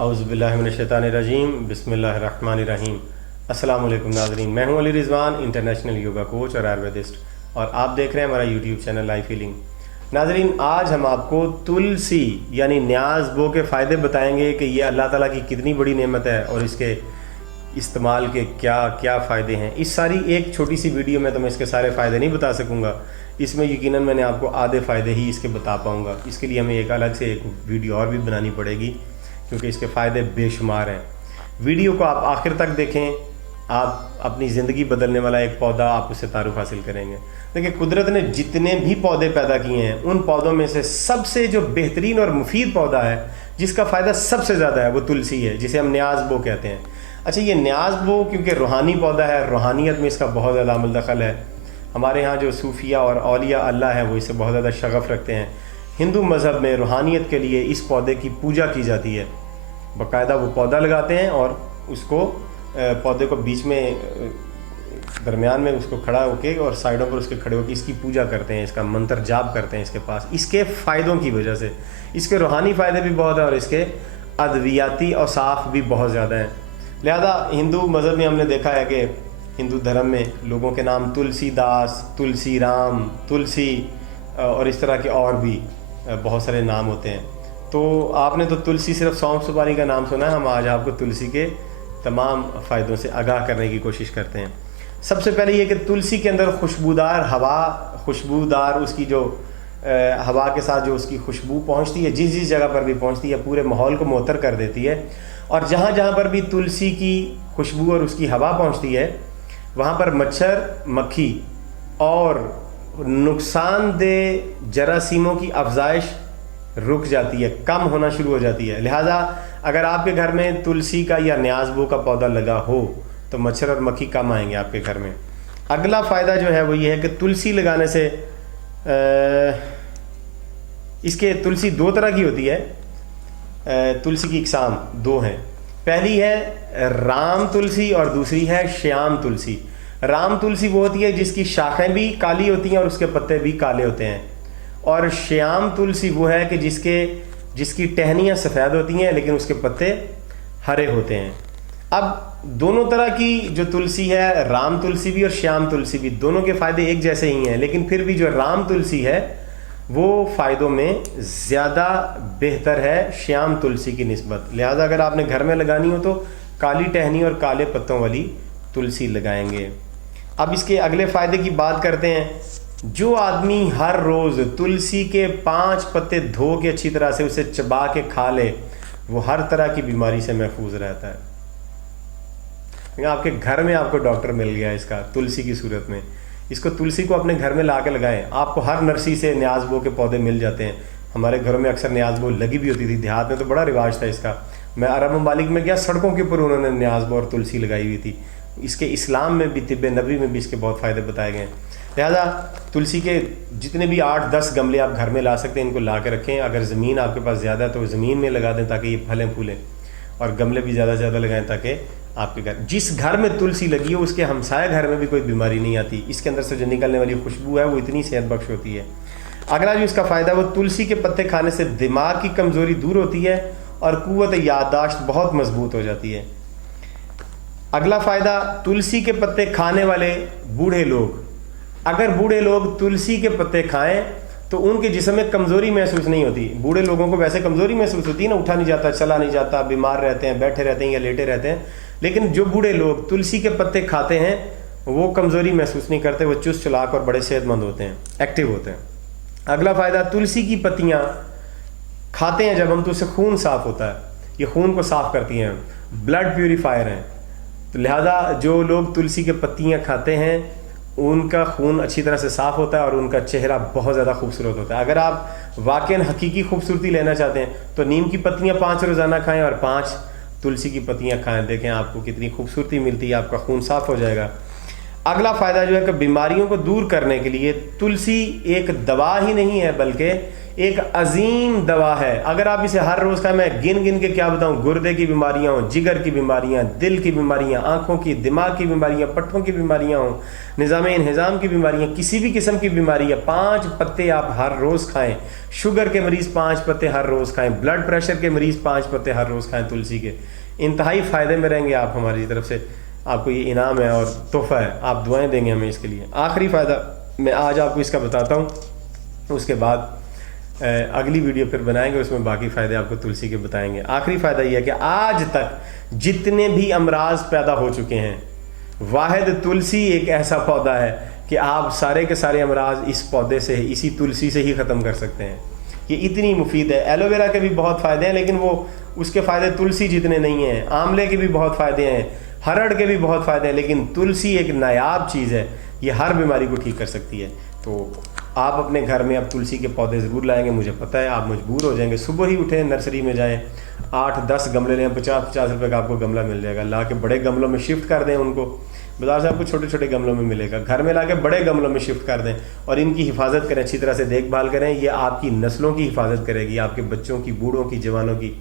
औज़ुबिल्लाहि मिनश्शैतानिर्रजीम बिस्मिल्लाहिर्रहमानिर्रहीम। अस्सलाम वालेकुम नाज़रीन, मैं हूं Ali Rizwan, international yoga coach और आयुर्वेदिस्ट, और आप देख रहे हैं हमारा यूट्यूब चैनल लाइफ हीलिंग। नाज़रीन, आज हम आपको तुलसी यानी न्याज़ बो के फ़ायदे बताएंगे कि ये अल्लाह ताला की कितनी बड़ी नेमत है और इसके इस्तेमाल के क्या क्या फ़ायदे हैं। इस सारी एक छोटी सी वीडियो में तो मैं इसके सारे फ़ायदे नहीं बता सकूँगा, इसमें यकीनन मैंने आपको आधे फ़ायदे ही इसके बता पाऊँगा। इसके लिए हमें एक अलग से एक वीडियो और भी बनानी पड़ेगी क्योंकि इसके फ़ायदे बेशुमार हैं। वीडियो को आप आखिर तक देखें, आप अपनी ज़िंदगी बदलने वाला एक पौधा आप उससे तारुफ हासिल करेंगे। देखिए, कुदरत ने जितने भी पौधे पैदा किए हैं उन पौधों में से सबसे जो बेहतरीन और मुफीद पौधा है जिसका फ़ायदा सबसे ज़्यादा है वो तुलसी है, जिसे हम न्याज़ बो कहते हैं। अच्छा, ये न्याज़ बो क्योंकि रूहानी पौधा है, रूहानियत में इसका बहुत ज़्यादा अमल दखल है। हमारे यहाँ जो सूफिया और औलिया अल्लाह है वो इससे बहुत ज़्यादा शगफ़ रखते हैं। हिंदू मज़हब में रूहानियत के लिए इस पौधे की पूजा की जाती है। बाकायदा वो पौधा लगाते हैं और उसको पौधे को बीच में दरमियान में उसको खड़ा होके और साइडों पर उसके खड़े होकर इसकी पूजा करते हैं, इसका मंत्र जाप करते हैं इसके पास, इसके फ़ायदों की वजह से। इसके रूहानी फ़ायदे भी बहुत हैं और इसके अद्वियाती औसाफ भी बहुत ज़्यादा हैं। लिहाजा हिंदू मज़हब में हमने देखा है कि हिंदू धर्म में लोगों के नाम तुलसीदास, तुलसी राम, तुलसी और इस तरह के और भी बहुत सारे नाम होते हैं। तो आपने तो तुलसी सिर्फ सौंफ सुपारी का नाम सुना है, हम आज आपको तुलसी के तमाम फ़ायदों से आगाह करने की कोशिश करते हैं। सबसे पहले ये कि तुलसी के अंदर खुशबूदार हवा, खुशबूदार उसकी जो हवा के साथ जो उसकी खुशबू पहुंचती है, जिस जिस जगह पर भी पहुंचती है पूरे माहौल को मुअत्तर कर देती है। और जहाँ जहाँ पर भी तुलसी की खुशबू और उसकी हवा पहुंचती है वहाँ पर मच्छर, मक्खी और नुकसानदेह जरासीमों की अफजाइश रुक जाती है, कम होना शुरू हो जाती है। लिहाजा अगर आपके घर में तुलसी का या न्याज़ बो का पौधा लगा हो तो मच्छर और मक्खी कम आएंगे आपके घर में। अगला फ़ायदा जो है वो ये है कि तुलसी लगाने से इसके तुलसी दो तरह की होती है। तुलसी की इकसाम दो हैं, पहली है राम तुलसी और दूसरी है श्याम तुलसी। राम तुलसी वो होती है जिसकी शाखें भी काली होती हैं और उसके पत्ते भी काले होते हैं, और श्याम तुलसी वो है कि जिसकी टहनियाँ सफ़ेद होती हैं लेकिन उसके पत्ते हरे होते हैं। अब दोनों तरह की जो तुलसी है, राम तुलसी भी और श्याम तुलसी भी, दोनों के फ़ायदे एक जैसे ही हैं, लेकिन फिर भी जो राम तुलसी है वो फ़ायदों में ज़्यादा बेहतर है श्याम तुलसी की निस्बत। लिहाजा अगर आपने घर में लगानी हो तो काली टहनी और काले पत्तों वाली तुलसी लगाएंगे। अब इसके अगले फ़ायदे की बात करते हैं। जो आदमी हर रोज़ तुलसी के 5 पत्ते धो के अच्छी तरह से उसे चबा के खा ले, वो हर तरह की बीमारी से महफूज रहता है। आपके घर में आपको डॉक्टर मिल गया इसका, तुलसी की सूरत में। इसको तुलसी को अपने घर में ला के लगाएं, आपको हर नर्सरी से न्याज़ बो के पौधे मिल जाते हैं। हमारे घरों में अक्सर न्याज़ बो लगी भी होती थी, देहात में तो बड़ा रिवाज था इसका। मैं अरब ममालिक में गया, सड़कों के ऊपर उन्होंने न्याज़ बो और तुलसी लगाई हुई थी। इसके इस्लाम में भी, तिब्बे नबी में भी इसके बहुत फ़ायदे बताए गए हैं। लिहाजा तुलसी के जितने भी 8-10 गमले आप घर में ला सकते हैं, इनको ला के रखें। अगर ज़मीन आपके पास ज़्यादा है तो ज़मीन में लगा दें ताकि ये फलें फूलें, और गमले भी ज़्यादा से ज़्यादा लगाएं ताकि आपके घर, जिस घर में तुलसी लगी हो उसके हमसाया घर में भी कोई बीमारी नहीं आती। इसके अंदर से जो निकलने वाली खुशबू है वो इतनी सेहत बख्श होती है। अगला जो इसका फ़ायदा वो तुलसी के पत्ते खाने से दिमाग की कमज़ोरी दूर होती है और क़ुव्वत याददाश्त बहुत मजबूत हो जाती है। अगला फ़ायदा, तुलसी के पत्ते खाने वाले बूढ़े लोग, अगर बूढ़े लोग तुलसी के पत्ते खाएं तो उनके जिस्म में कमज़ोरी महसूस नहीं होती। बूढ़े लोगों को वैसे कमज़ोरी महसूस होती है ना, उठा नहीं जाता, चला नहीं जाता, बीमार रहते हैं, बैठे रहते हैं या लेटे रहते हैं, लेकिन जो बूढ़े लोग तुलसी के पत्ते खाते हैं वो कमज़ोरी महसूस नहीं करते, वो चुस्त चलाक और बड़े सेहतमंद होते हैं, एक्टिव होते हैं। अगला फ़ायदा, तुलसी की पत्तियाँ खाते हैं जब हम तो उससे खून साफ़ होता है, ये खून को साफ़ करती हैं, ब्लड प्यूरीफायर हैं। तो लिहाजा जो लोग तुलसी के पत्तियाँ खाते हैं उनका खून अच्छी तरह से साफ़ होता है और उनका चेहरा बहुत ज़्यादा खूबसूरत होता है। अगर आप वाकई हकीकी खूबसूरती लेना चाहते हैं तो नीम की पत्तियाँ 5 रोज़ाना खाएं और 5 तुलसी की पत्तियाँ खाएं, देखें आपको कितनी खूबसूरती मिलती है, आपका खून साफ़ हो जाएगा। अगला फ़ायदा जो है कि बीमारियों को दूर करने के लिए तुलसी एक दवा ही नहीं है बल्कि एक अजीम दवा है। अगर आप इसे हर रोज़ खाएं, मैं गिन गिन के क्या बताऊं, गुर्दे की बीमारियां हों, जिगर की बीमारियां, दिल की बीमारियां, आंखों की, दिमाग की बीमारियां, पट्ठों की बीमारियां हों, निज़ाम इंहिज़ाम की बीमारियां, किसी भी किस्म की बीमारी है, 5 पत्ते आप हर रोज़ खाएं। शुगर के मरीज़ 5 पत्ते हर रोज़ खाएं, ब्लड प्रेशर के मरीज़ 5 पत्ते हर रोज़ खाएं तुलसी के। इंतहाई फ़ायदे में रहेंगे आप। हमारी तरफ से आपको ये इनाम है और तोहफ़ा है, आप दुआएं देंगे हमें इसके लिए। आखिरी फ़ायदा मैं आज आपको इसका बताता हूँ, उसके बाद अगली वीडियो फिर बनाएंगे, उसमें बाकी फ़ायदे आपको तुलसी के बताएंगे। आखिरी फ़ायदा यह है कि आज तक जितने भी अमराज पैदा हो चुके हैं, वाहिद तुलसी एक ऐसा पौधा है कि आप सारे के सारे अमराज इस पौधे से, इसी तुलसी से ही ख़त्म कर सकते हैं। ये इतनी मुफीद है। एलोवेरा के भी बहुत फ़ायदे हैं, लेकिन वो उसके फ़ायदे तुलसी जितने नहीं हैं। आंवले के भी बहुत फ़ायदे हैं, हरड़ के भी बहुत फ़ायदे हैं, लेकिन तुलसी एक नायाब चीज़ है, ये हर बीमारी को ठीक कर सकती है। तो आप अपने घर में अब तुलसी के पौधे ज़रूर लाएंगे, मुझे पता है आप मजबूर हो जाएंगे। सुबह ही उठें, नर्सरी में जाएं, 8-10 गमले लें, 50-50 रुपये का आपको गमला मिल जाएगा। ला के बड़े गमलों में शिफ्ट कर दें उनको। बाजार से आपको छोटे छोटे गमलों में मिलेगा, घर में ला के बड़े गमलों में शिफ्ट कर दें और इनकी हिफाजत करें, अच्छी तरह से देखभाल करें। ये आपकी नस्लों की हिफाजत करेगी, आपके बच्चों की, बूढ़ों की, जवानों की,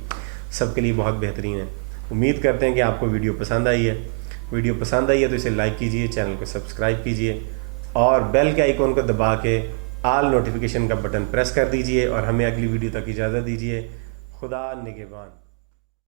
सबके लिए बहुत बेहतरीन है। उम्मीद करते हैं कि आपको वीडियो पसंद आई है। वीडियो पसंद आई है तो इसे लाइक कीजिए, चैनल को सब्सक्राइब कीजिए और बेल के आइकॉन को दबा के आल नोटिफिकेशन का बटन प्रेस कर दीजिए और हमें अगली वीडियो तक इजाज़त दीजिए। खुदा निगहबान।